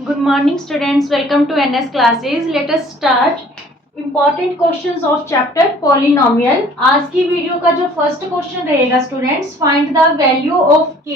Good morning students, welcome to NS classes. Let us start important questions of chapter polynomial. आज की video का जो first question रहेगा students, find the value of k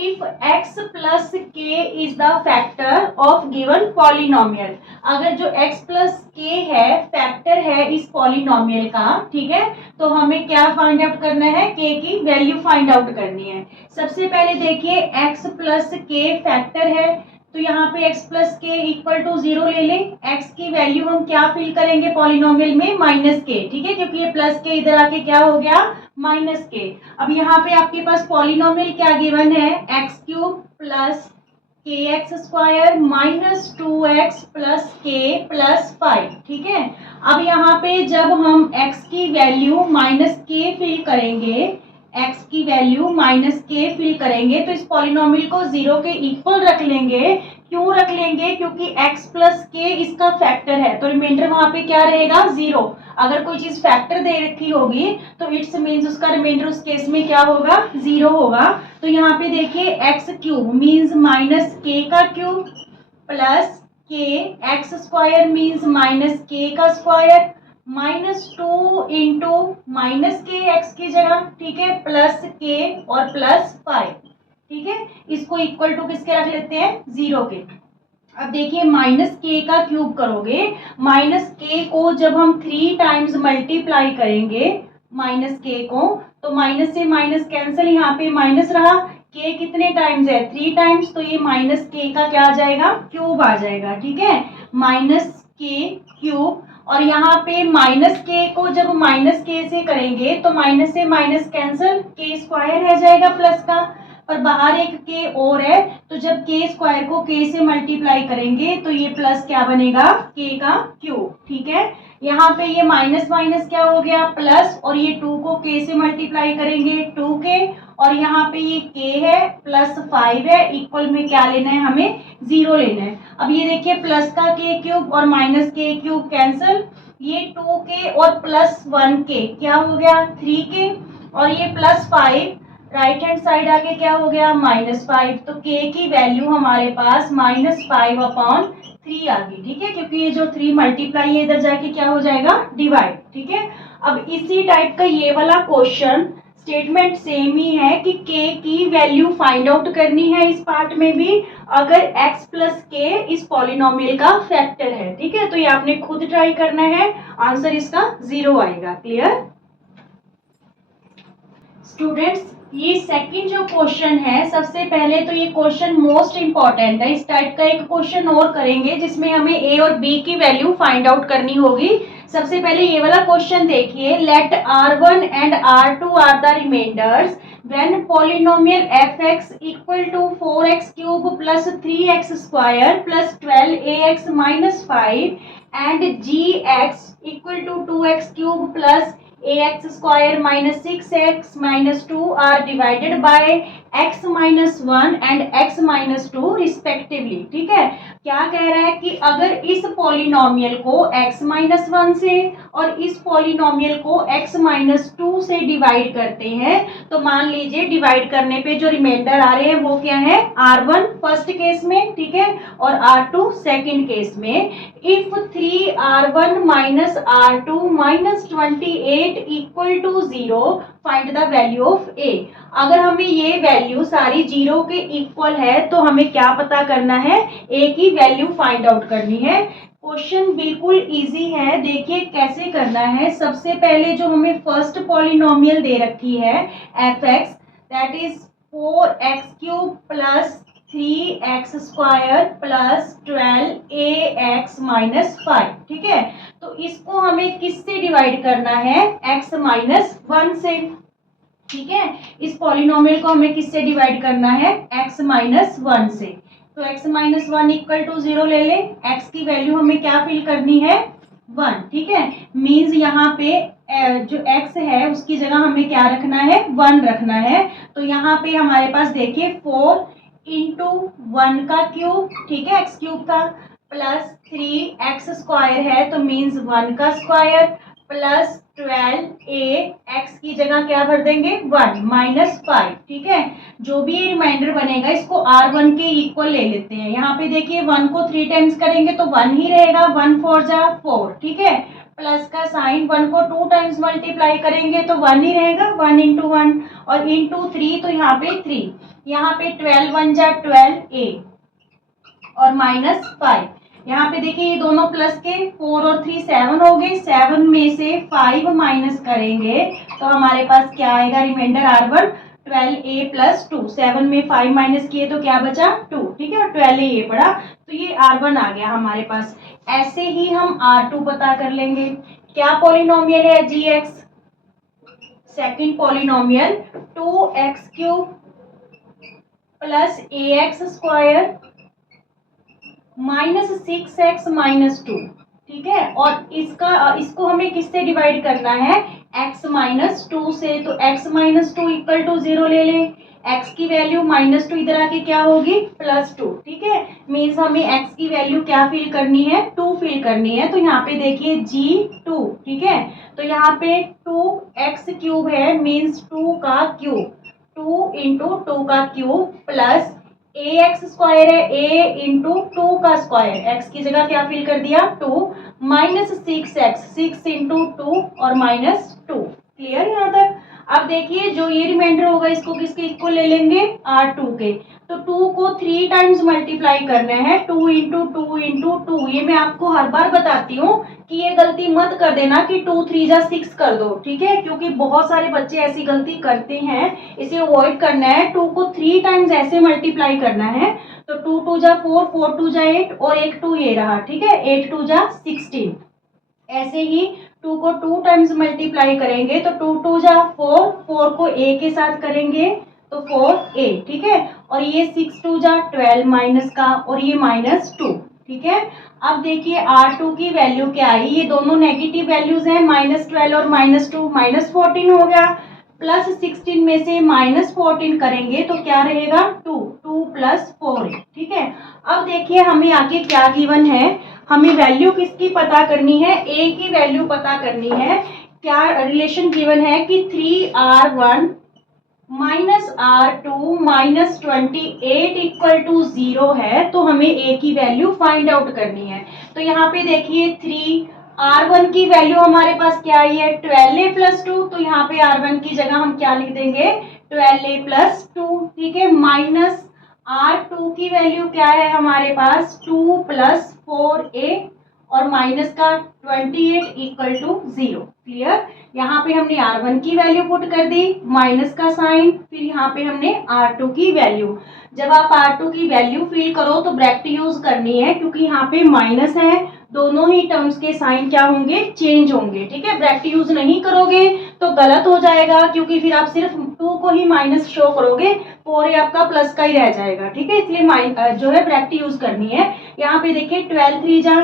if x plus k is the factor of given polynomial. अगर जो x plus k है factor है इस पॉलिनोमियल का, ठीक है, तो हमें क्या फाइंड आउट करना है, k की वैल्यू फाइंड आउट करनी है। सबसे पहले देखिए x plus k फैक्टर है, तो यहाँ पे x प्लस के इक्वल टू 0 ले लें। x की वैल्यू हम क्या फिल करेंगे पॉलिनोमियल में, माइनस के, ठीक है, क्योंकि ये प्लस के इधर आके क्या हो गया, माइनस के। अब यहाँ पे आपके पास पॉलिनोमियल क्या गिवन है, एक्स क्यूब प्लस के x square minus 2x plus के प्लस 5, ठीक है। अब यहाँ पे जब हम x की वैल्यू माइनस के फिल करेंगे, x की वैल्यू माइनस के फिल करेंगे तो इस पॉलिनोमियल को 0 के इक्वल रख लेंगे। क्यों रख लेंगे, क्योंकि x प्लस के इसका फैक्टर है, तो रिमाइंडर वहां पे क्या रहेगा, 0। अगर कोई चीज फैक्टर दे रखी होगी तो इट्स मीन्स उसका रिमाइंडर उस केस में क्या होगा, 0 होगा। तो यहाँ पे देखिए एक्स क्यूब मीन्स माइनस के का क्यूब प्लस के एक्स स्क्वायर मीन्स माइनस के का स्क्वायर -2 इंटू माइनस के एक्स की जगह, ठीक है, प्लस के और प्लस 5, ठीक है। इसको इक्वल टू किसके रख लेते हैं, 0 के। अब देखिए माइनस के का क्यूब करोगे, माइनस के को जब हम 3 टाइम्स मल्टीप्लाई करेंगे माइनस के को, तो माइनस से माइनस कैंसिल, यहाँ पे माइनस रहा, के कितने टाइम्स है, 3 टाइम्स, तो ये माइनस के का क्या आ जाएगा, क्यूब आ जाएगा, ठीक है, माइनस के क्यूब। और यहाँ पे माइनस के को जब माइनस के से करेंगे तो माइनस से माइनस कैंसिल, के स्क्वायर रह जाएगा प्लस का, पर बाहर एक के और है, तो जब के स्क्वायर को के से मल्टीप्लाई करेंगे तो ये प्लस क्या बनेगा, के का क्यूब, ठीक है। यहाँ पे ये माइनस माइनस क्या हो गया, प्लस, और ये 2 को के से मल्टीप्लाई करेंगे 2 के, और यहाँ पे ये के है प्लस 5 है, इक्वल में क्या लेना है, हमें 0 लेना है। अब ये देखिए प्लस का के क्यूब और माइनस के क्यूब कैंसिल, ये 2 के और प्लस 1 के क्या हो गया, 3 के, और ये प्लस 5 राइट हैंड साइड आके क्या हो गया, -5। तो के की वैल्यू हमारे पास -5/3 आ गई, ठीक है, क्योंकि ये जो 3 मल्टीप्लाई है इधर जाके क्या हो जाएगा, डिवाइड, ठीक है। अब इसी टाइप का ये वाला क्वेश्चन स्टेटमेंट सेम ही है कि k की वैल्यू फाइंड आउट करनी है इस पार्ट में भी, अगर x प्लस के इस पॉलिनोमियल का फैक्टर है, ठीक है। तो ये आपने खुद ट्राई करना है, आंसर इसका 0 आएगा। क्लियर स्टूडेंट्स, ये सेकंड जो क्वेश्चन है, सबसे पहले तो ये क्वेश्चन मोस्ट इंपॉर्टेंट है। इस टाइप का एक क्वेश्चन और करेंगे जिसमें हमें ए और बी की वैल्यू फाइंड आउट करनी होगी। सबसे पहले ये वाला क्वेश्चन देखिए, let r1 and r2 are the remainders when polynomial fx equal to 4x cube plus 3x square plus 12ax minus 5 and gx equal to 2x cube plus ax square minus 6x minus 2 are divided by x minus 1 and x minus 2 respectively, ठीक है। क्या कह रहा है कि अगर इस polynomial को x माइनस 1 से और इस पॉलिनोमियल को x माइनस 2 से डिवाइड करते हैं, तो मान लीजिए डिवाइड करने पे जो रिमाइंडर आ रहे हैं वो क्या है, r1 फर्स्ट केस में, ठीक है, और r2 सेकंड केस में। If 3r1 minus r2 minus 28 equal to 0 find the value of a। अगर हमें ये वैल्यू सारी 0 के इक्वल है तो हमें क्या पता करना है, a की वैल्यू फाइंड आउट करनी है। क्वेश्चन बिल्कुल इजी है, देखिए कैसे करना है। सबसे पहले जो हमें फर्स्ट पॉलिनोमियल दे रखी है fx, that is 4x cube plus 3x square plus 12ax minus 5, ठीक है। तो इसको हमें किससे डिवाइड करना है, x माइनस 1 से, ठीक है। इस पॉलिनोमियल को हमें किससे डिवाइड करना है, x माइनस 1 से। तो x माइनस 1 इक्वल टू 0 ले ले, x की वैल्यू हमें क्या फिल करनी है, 1, ठीक है। मीन्स यहाँ पे जो x है उसकी जगह हमें क्या रखना है, 1 रखना है। तो यहाँ पे हमारे पास देखिए 4 इंटू 1 का क्यूब, ठीक है, x क्यूब का, प्लस 3x स्क्वायर है तो मीन्स 1 का स्क्वायर, प्लस 12a x की जगह क्या भर देंगे 1 -5। ठीक है, जो भी ये रिमाइंडर बनेगा इसको r1 के इक्वल ले लेते हैं। यहाँ पे देखिए 1 को 3 टाइम्स करेंगे तो 1 ही रहेगा, 1 4 जा 4। ठीक है, प्लस का साइन 1 को 2 टाइम्स मल्टीप्लाई करेंगे तो 1 ही रहेगा, 1 इंटू 1 और इंटू 3 तो यहाँ पे 3। यहाँ पे 12 1 जा 12a और -5। यहाँ पे देखिए ये दोनों प्लस के 4 और 3 7 हो गए, 7 में से 5 माइनस करेंगे तो हमारे पास क्या आएगा रिमाइंडर r1 12a प्लस 2। 7 में 5 माइनस किए तो क्या बचा 2। ठीक है, और 12a ये पड़ा तो ये r1 आ गया हमारे पास। ऐसे ही हम r2 पता कर लेंगे। क्या पॉलिनोमियल है gx? Second polynomial 2x³ plus ax square -6x -2। ठीक है, और इसको हमें किससे डिवाइड करना है x -2 से, तो x -2 इक्वल टू 0 ले लें। x की वैल्यू -2 इधर आके क्या होगी +2। ठीक है, मीन्स हमें x की वैल्यू क्या फिल करनी है 2 फिल करनी है। तो यहाँ पे देखिए g2। ठीक है, तो यहाँ पे 2x³ है मीन्स 2 का क्यूब, 2 इंटू 2 का क्यूब प्लस ax स्क्वायर है a इंटू 2 का स्क्वायर, x की जगह क्या फिल कर दिया 2 -6x 6 इंटू 2 और -2। क्लियर यहाँ तक? अब देखिए जो ये रिमाइंडर होगा इसको किसके इक्वल ले लेंगे r2 के। तो 2 को 3 टाइम्स मल्टीप्लाई करना है, 2 इंटू 2 इंटू 2। ये मैं आपको हर बार बताती हूँ कि ये गलती मत कर देना कि 2 3 जा 6 कर दो। ठीक है, क्योंकि बहुत सारे बच्चे ऐसी गलती करते हैं, इसे अवॉइड करना है। 2 को 3 टाइम्स ऐसे मल्टीप्लाई करना है, तो 2 2 जा 4 4 2 जा 8 और एक 2 ये रहा। ठीक है, 8 2 जा 16। ऐसे ही 2 को 2 टाइम्स मल्टीप्लाई करेंगे तो 2 2 जा 4, 4 को a के साथ करेंगे तो 4a। ठीक है, और ये 6 2 जा 12 माइनस का और ये -2। ठीक है, अब देखिए r2 की वैल्यू क्या आई, ये दोनों नेगेटिव वैल्यूज हैं, -12 और -2, -14 हो गया। प्लस 16 में से -14 करेंगे तो क्या रहेगा 2 2 प्लस 4। ठीक है, अब देखिए हमें आगे क्या गिवन है, हमें वैल्यू किसकी पता करनी है a की वैल्यू पता करनी है। क्या रिलेशन गिवन है कि 3r1 -r2 -28 इक्वल टू 0 है, तो हमें a की वैल्यू फाइंड आउट करनी है। तो यहाँ पे देखिए 3r1 की वैल्यू हमारे पास क्या आई है 12a प्लस 2, तो यहाँ पे r1 की जगह हम क्या लिख देंगे 12a प्लस 2। ठीक है, माइनस r2 की वैल्यू क्या है हमारे पास 2 प्लस 4a और माइनस का 28 इक्वल टू 0। क्लियर, यहाँ पे हमने r1 की वैल्यू पुट कर दी, माइनस का साइन, फिर यहाँ पे हमने r2 की वैल्यू। जब आप r2 की वैल्यू फिल करो तो ब्रैकेट यूज करनी है, क्योंकि यहाँ पे माइनस है, दोनों ही टर्म्स के साइन क्या होंगे चेंज होंगे। ठीक है, ब्रैकेट यूज नहीं करोगे तो गलत हो जाएगा, क्योंकि फिर आप सिर्फ 2 को ही माइनस शो करोगे और ये आपका प्लस का ही रह जाएगा। ठीक है, इसलिए जो है ब्रैकेट यूज करनी है। यहाँ पे देखिए 12 3 जा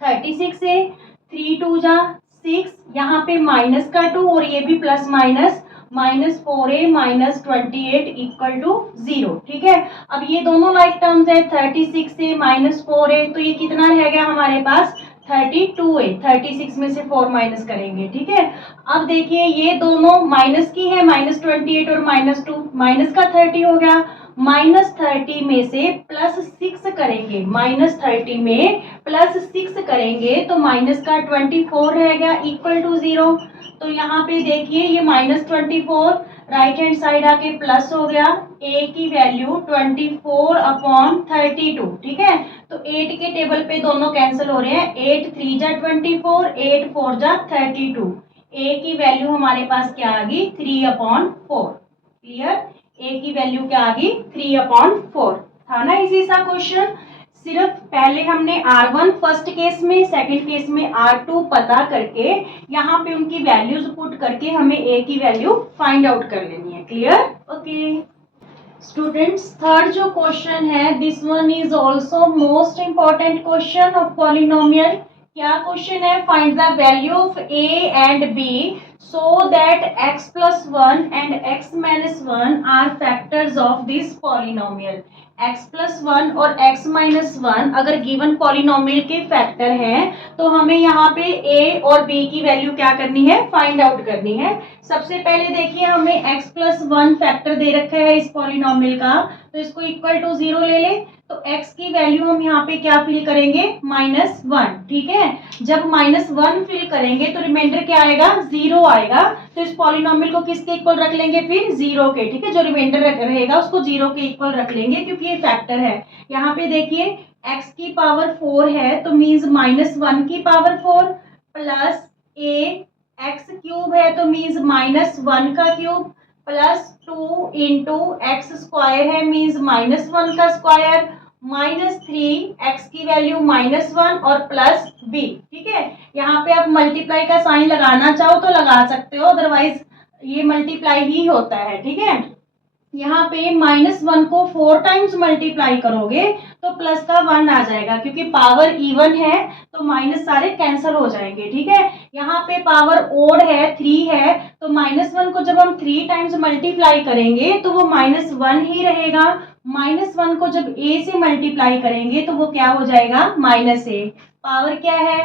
36 है, 3 2 जा 6, यहाँ पे माइनस का 2 और ये भी plus minus -4a -28 equal to 0। ठीक है, अब ये दोनों लाइक टर्म्स है, 36 से -4a, तो ये कितना रह गया हमारे पास 32a। 36 में से 4 माइनस करेंगे। ठीक है, अब देखिए ये दोनों माइनस की है, -28 और -2, माइनस का 30 हो गया, -30 में से +6 करेंगे, -30 में +6 करेंगे तो माइनस का 24 रह गया इक्वल टू 0। तो यहाँ पे देखिए ये -24 राइट हैंड साइड आके प्लस हो गया, a की वैल्यू 24/32। ठीक है, तो 8 के टेबल पे दोनों कैंसिल हो रहे हैं, 8 3 जा 24, 8 4 जा 32। a की वैल्यू हमारे पास क्या आ गई 3/4। क्लियर, a की वैल्यू क्या आ गई 3/4। था ना इजी सा क्वेश्चन। सिर्फ पहले हमने r1 फर्स्ट केस में, सेकंड केस में r2 पता करके यहाँ पे उनकी वैल्यूज पुट करके हमें a की वैल्यू फाइंड आउट कर लेनी है। क्लियर, ओके स्टूडेंट्स, थर्ड जो क्वेश्चन है this one is also most important question of polynomial. क्या क्वेश्चन है, find the value of a and b so that x plus 1 and x minus 1 are factors of this polynomial x+1 और x-1 अगर given polynomial के factor हैं तो हमें यहाँ पे a और b की वैल्यू क्या करनी है, फाइंड आउट करनी है। सबसे पहले देखिए हमें x+1 फैक्टर दे रखा है इस पॉलिनोमियल का, तो इसको इक्वल टू 0 ले ले, तो x की वैल्यू हम यहाँ पे क्या फिल करेंगे, -1, ठीक है। जब -1 फिल करेंगे तो रिमाइंडर क्या आएगा, 0 आएगा। तो इस पॉलिनोमियल को किसके इक्वल रख लेंगे, फिर 0 के, ठीक है। जो रिमाइंडर रहेगा उसको 0 के इक्वल रख लेंगे क्योंकि ये फैक्टर है। यहाँ पे देखिए x की पावर 4 है तो मीन्स -1 की पावर 4 प्लस a x³ है तो मीन्स -1 का क्यूब प्लस 2 इंटू x² है मीन्स -1 का स्क्वायर -3 x की वैल्यू -1 और प्लस b, ठीक है। यहाँ पे आप मल्टीप्लाई का साइन लगाना चाहो तो लगा सकते हो, अदरवाइज ये मल्टीप्लाई ही होता है, ठीक है। यहाँ पे -1 को 4 टाइम्स मल्टीप्लाई करोगे तो प्लस का 1 आ जाएगा, क्योंकि पावर इवन है तो माइनस सारे कैंसिल हो जाएंगे, ठीक है। यहाँ पे पावर ओड है, 3 है, तो -1 को जब हम 3 टाइम्स मल्टीप्लाई करेंगे तो वो -1 ही रहेगा। -1 को जब a से मल्टीप्लाई करेंगे तो वो क्या हो जाएगा, -a। पावर क्या है,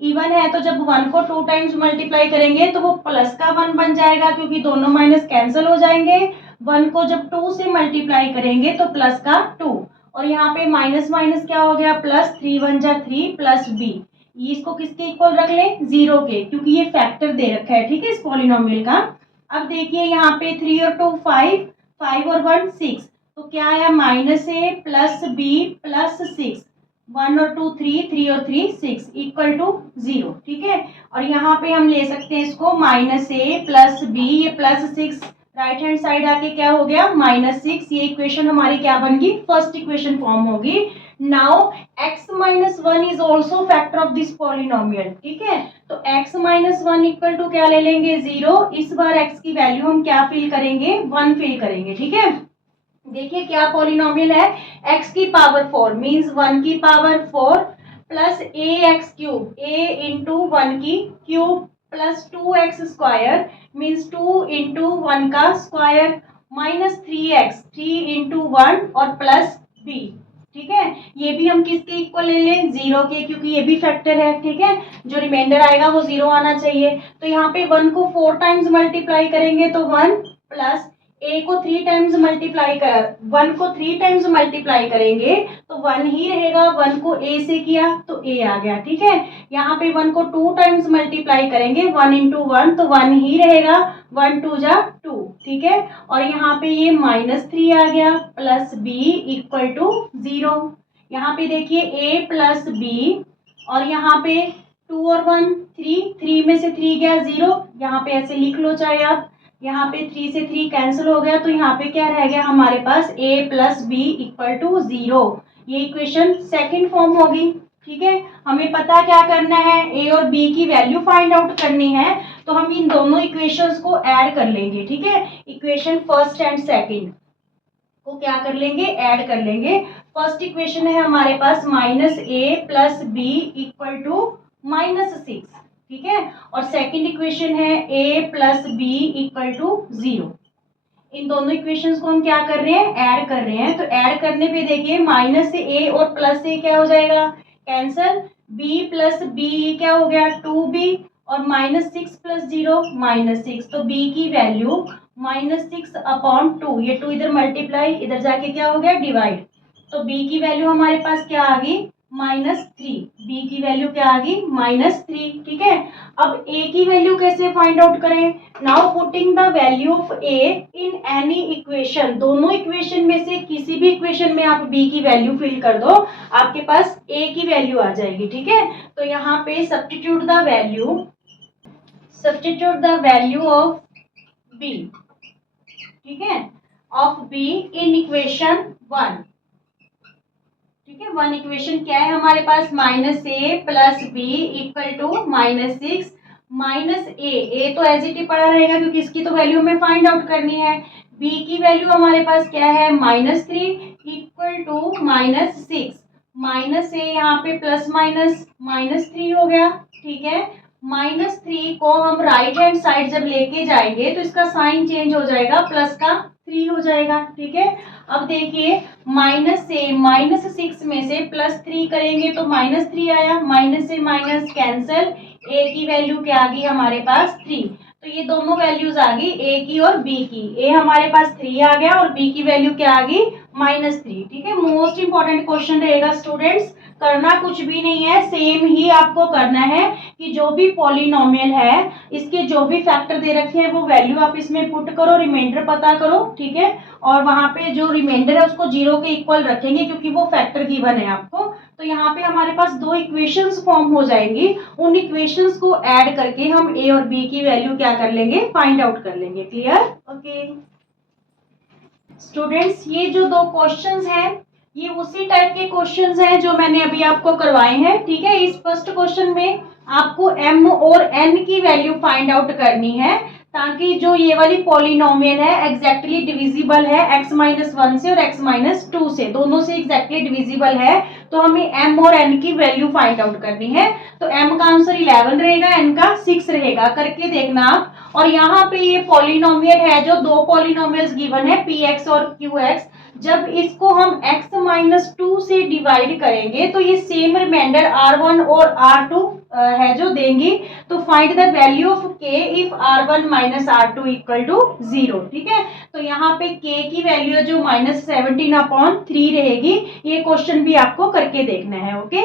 इवन है, तो जब 1 को 2 टाइम्स मल्टीप्लाई करेंगे तो वो प्लस का 1 बन जाएगा, क्योंकि दोनों माइनस कैंसिल हो जाएंगे। 1 को जब 2 से मल्टीप्लाई करेंगे तो प्लस का 2, और यहाँ पे माइनस माइनस क्या हो गया, प्लस, 3 1 जा 3 प्लस b। इसको किसके इक्वल रख ले, 0 के, क्योंकि ये फैक्टर दे रखा है, ठीक है, इस पॉलिनोमियल का। अब देखिए यहाँ पे 3 और 2 5, 5 और 1 6, तो क्या आया, -a प्लस b प्लस 6, 1 और 2 3, 3 और 3 6 इक्वल टू 0, ठीक है। और यहाँ पे हम ले सकते हैं इसको -a प्लस b, ये +6 राइट हैंड साइड आके क्या हो गया, -6। ये इक्वेशन हमारी क्या बन गई, फर्स्ट इक्वेशन फॉर्म होगी। Now x-1 is also factor of this polynomial, ठीक है। तो x-1 इक्वल टू क्या ले लेंगे, 0। इस बार x की वैल्यू हम क्या फिल करेंगे, 1 फिल करेंगे, ठीक है। देखिए क्या पॉलिनोमियल है, x की पावर 4 मीन्स 1 की power 4 plus ax³ a into 1 की cube plus 2x² means 2 into 1 का स्क्वायर -3x 3 इंटू 1 और प्लस b, ठीक है। ये भी हम किसके इक्वल ले लें, 0 के, क्योंकि ये भी फैक्टर है, ठीक है। जो रिमाइंडर आएगा वो 0 आना चाहिए। तो यहाँ पे 1 को 4 टाइम्स मल्टीप्लाई करेंगे तो 1 प्लस a को 3 टाइम्स मल्टीप्लाई कर 1 को 3 टाइम्स मल्टीप्लाई करेंगे तो 1 ही रहेगा। 1 को a से किया तो a आ गया, ठीक है। यहाँ पे 1 को 2 टाइम्स मल्टीप्लाई करेंगे 1 इंटू 1 तो 1 ही रहेगा, 1 2 जा 2, ठीक है। और यहाँ पे ये -3 आ गया प्लस b इक्वल टू 0। यहाँ पे देखिए a प्लस b, और यहाँ पे 2 और 1 3 में से 3 गया 0, यहाँ पे ऐसे लिख लो चाहे आप। यहाँ पे 3 से 3 कैंसिल हो गया तो यहाँ पे क्या रह गया हमारे पास, a plus b equal to 0। ये इक्वेशन सेकंड फॉर्म होगी, ठीक है। हमें पता क्या करना है, a और b की वैल्यू फाइंड आउट करनी है, तो हम इन दोनों इक्वेशंस को ऐड कर लेंगे, ठीक है। इक्वेशन फर्स्ट एंड सेकंड को क्या कर लेंगे, ऐड कर लेंगे। फर्स्ट इक्वेशन है हमारे पास -a plus b equal to -6, ठीक है। और सेकंड इक्वेशन है a plus b equal to 0। इन दोनों इक्वेशंस को हम क्या कर रहे हैं, ऐड कर रहे हैं। तो ऐड करने पे देखिए -a और +a क्या हो जाएगा, कैंसल। b प्लस b क्या हो गया, 2b, और -6 प्लस 0 -6, तो b की वैल्यू -6/2, ये 2 इधर मल्टीप्लाई, इधर जाके क्या हो गया, डिवाइड। तो b की वैल्यू हमारे पास क्या आ गई, -3। b की वैल्यू क्या आ गई, -3, ठीक है। अब a की वैल्यू कैसे फाइंड आउट करें, now putting the value of a in any equation, दोनों इक्वेशन में से किसी भी इक्वेशन में आप b की वैल्यू फिल कर दो, आपके पास a की वैल्यू आ जाएगी, ठीक है। तो यहाँ पे substitute the value of b, ठीक है, ऑफ b इन इक्वेशन 1, ठीक है। 1 इक्वेशन क्या है हमारे पास, -a plus b equal to -6 -a तो एज इट इज पड़ा रहेगा क्योंकि इसकी तो वैल्यू हमें फाइंड आउट करनी है। b की वैल्यू हमारे पास क्या है, -3 इक्वल टू -6, -a यहाँ पे प्लस माइनस -3 हो गया, ठीक है। -3 को हम राइट हैंड साइड जब लेके जाएंगे तो इसका साइन चेंज हो जाएगा, प्लस का 3 हो जाएगा। ठीक है, अब देखिए -6 में से +3 करेंगे तो -3 आया, माइनस से माइनस कैंसल, a की वैल्यू क्या आ गई हमारे पास 3। तो ये दोनों वैल्यूज आ गई a की और b की। a हमारे पास 3 आ गया और b की वैल्यू क्या आ गई -3। ठीक है, मोस्ट इंपॉर्टेंट क्वेश्चन रहेगा स्टूडेंट्स, करना कुछ भी नहीं है, सेम ही आपको करना है कि जो भी पॉलिनोमियल है इसके जो भी फैक्टर दे रखे हैं वो वैल्यू आप इसमें पुट करो, रिमाइंडर पता करो। ठीक है, और वहां पे जो रिमाइंडर है उसको 0 के इक्वल रखेंगे क्योंकि वो फैक्टर गिवन है आपको। तो यहाँ पे हमारे पास दो इक्वेशंस फॉर्म हो जाएंगी, उन इक्वेशंस को ऐड करके हम a और b की वैल्यू क्या कर लेंगे, फाइंड आउट कर लेंगे। क्लियर? ओके स्टूडेंट्स, ये जो दो क्वेश्चंस हैं ये उसी टाइप के क्वेश्चंस हैं जो मैंने अभी आपको करवाए हैं। ठीक है, इस फर्स्ट क्वेश्चन में आपको m और n की वैल्यू फाइंड आउट करनी है ताकि जो ये वाली पॉलिनोमियल है एग्जैक्टली डिविजिबल है x-1 से और x-2 से, दोनों से एग्जैक्टली डिविजिबल है। तो हमें m और n की वैल्यू फाइंड आउट करनी है। तो m का आंसर 11 रहेगा, n का 6 रहेगा, करके देखना आप। और यहाँ पे ये पॉलिनोमियल है, जो दो पॉलिनोमियल्स गिवन है px और qx, जब इसको हम x-2 से डिवाइड करेंगे तो ये सेम रिमाइंडर r1 और r2 है जो देंगी। तो find the value of k if r1 - r2 equal to 0। ठीक है, तो यहाँ पे k की वैल्यू जो -17/3 रहेगी। ये क्वेश्चन भी आपको करके देखना है। ओके